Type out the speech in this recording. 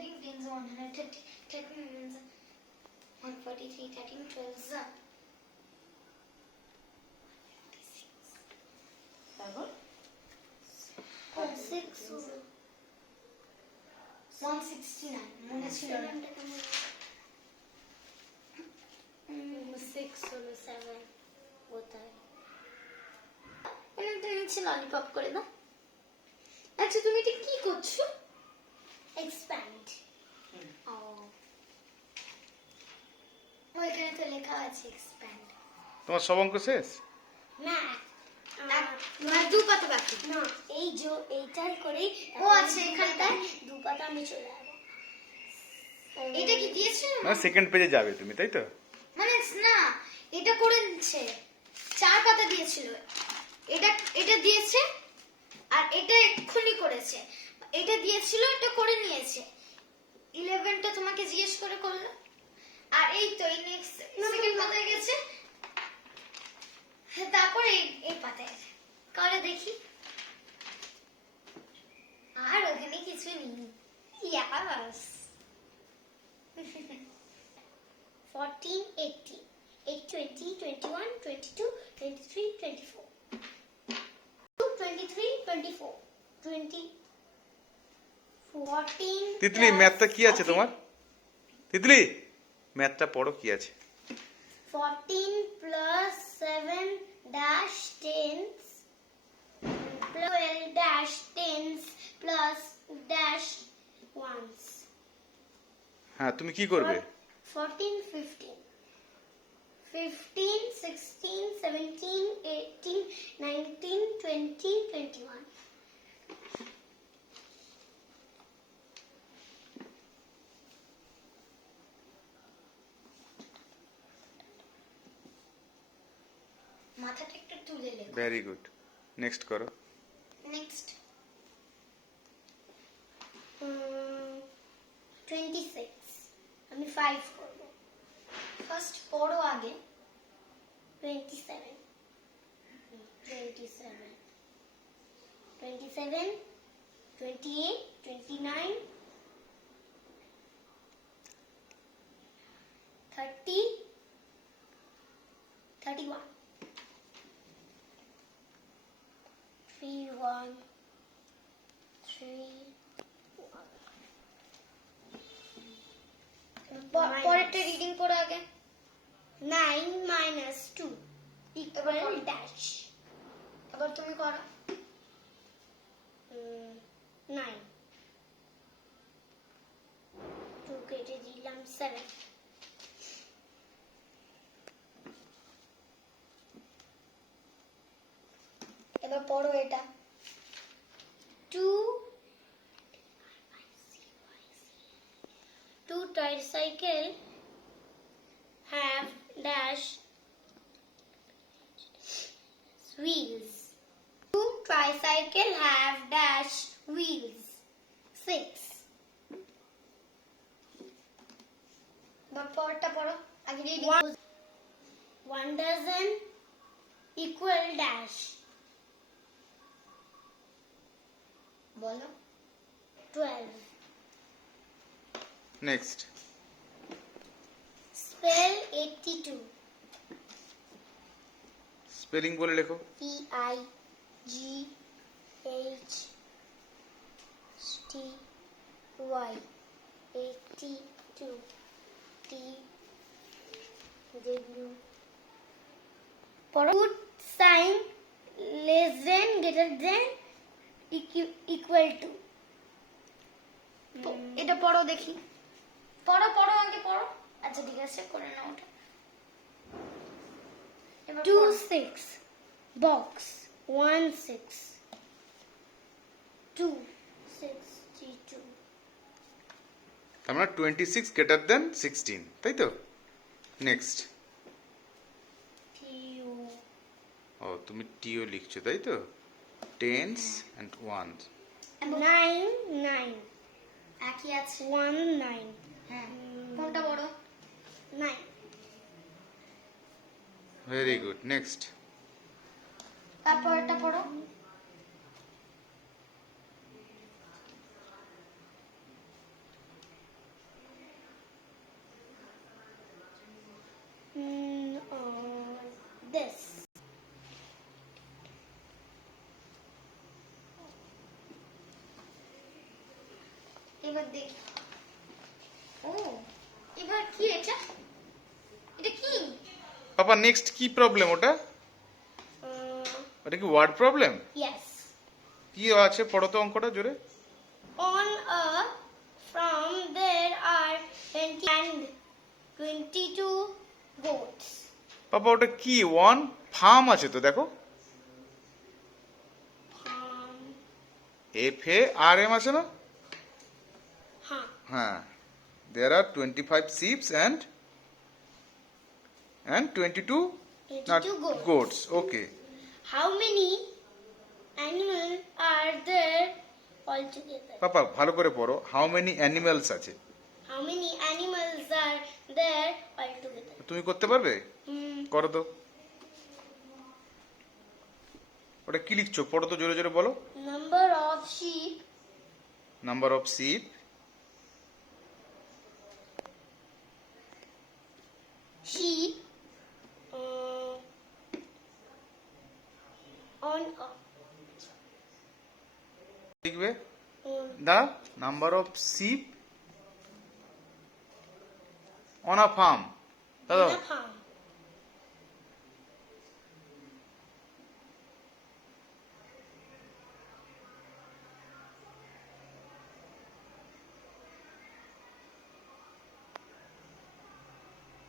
13 pins 130, 13 pins 143, 13 12 তারপর 169 মনে ছিল না। 6 হলো 7 কোথায়? এটা নিচে ললিপপ করে দাও। আচ্ছা তুমি এটা কি করছো? এক্সপ্যান্ড। ও ওইখানে তো লেখা আছে এক্সপ্যান্ড। তোমার সব অঙ্ক শেষ? না তোমার দু পাতা বাকি। না এই যে এইটার করে ও আছে এখানটায় দু পাতা আমি চলে যাব। এটা কি দিয়েছিল? মানে সেকেন্ড পেজে যাবে তুমি, তাই তো? মানে না এটা করে নিচ্ছে, 4 পাতা দিয়েছিল, এটা দিয়েছে আর এটা এক্ষুনি করেছে। এটা দিয়েছিল, এটা করে নিয়েছে। 11টা তোমাকে জিজ্ঞেস করে করলো। আর এই তো এই নেক্সট সেকেন্ড পাতায় গেছে। তারপরে এই পাতায় করে দেখি। আর ওখানে কিছু নেই। ইয়াস 14 18 8 20 21 22 23 24 23 24 20 14 তিতলি ম্যাথটা কি আছে তোমার? তিতলি ম্যাথটা পড়ো কি আছে? 14 plus 7 dash 10s 12 dash 10s plus dash 1s. হ্যাঁ তুমি কি করবে? 14 15 15 16 17 18 19 20 21. মাথাটা একটু তুলে লেখো। ভেরি গুড, নেক্সট করো। নেক্সট 26 আমি 5 করব। ফার্স্ট পড়ো আগে। 27 27 27 28 29 30 31 3 1 3 পরেরটা রিডিং পড়ো আগে। 9 minus 2 equal dash. আবার তুমি করো। 9 2 কেটে দিলাম 7 এবার পড়ো এটা 2 tricycle have dash wheels. 2 tricycle have dash wheels. 6. পরটা পড়ো আগে রিডিং। 1 dozen equal dash. বলো 12. Next Spell 82. স্পেলিং বলে লেখো। PIGHTY 82 TW. Put sign less than greater than equal to. এটা পড়ো দেখি। পড়ো আগে পড়ো। আচ্ছা ঠিক আছে করে নাও ওটা। 2 6 box 1 6 2 62. তার মানে 26 গ্রেটার দেন 16, তাই তো? নেক্সট। TU ও তুমি টিও লিখছো, তাই তো? Tense and once. 9 9 একই আছে 1 9. হ্যাঁ কোনটা বড়? 9. Very good, next. তারপরটা পড়ো। এবার দেখ। ও এবার কি এটা? এটা কি? পাপা নেক্সট কি প্রবলেম ওটা? ওটা কি ওয়ার্ড প্রবলেম? Yes. কি আছে পড়ো তো অঙ্কটা জোরে। On a farm there are 20 and 22 goats. পাপা ওটা কি? ওয়ান ফার্ম আছে তো দেখো, Farm. FARM আছে না? Huh. হ্যাঁ, there are 25 sheep and 22 22 goats. goats. Okay. How many animals are there altogether? পাপা ভালো করে পড়ো, হাউ মেনি অ্যানিমালস আছে। How many animals are there altogether? তুমি করতে পারবে? করো তো। ওটা কি লিখছো পড়ো তো জোরে জোরে বলো। Number of sheep, number of sheep, sheep on a লিখবে on the number of sheep on a farm. দাদা a farm.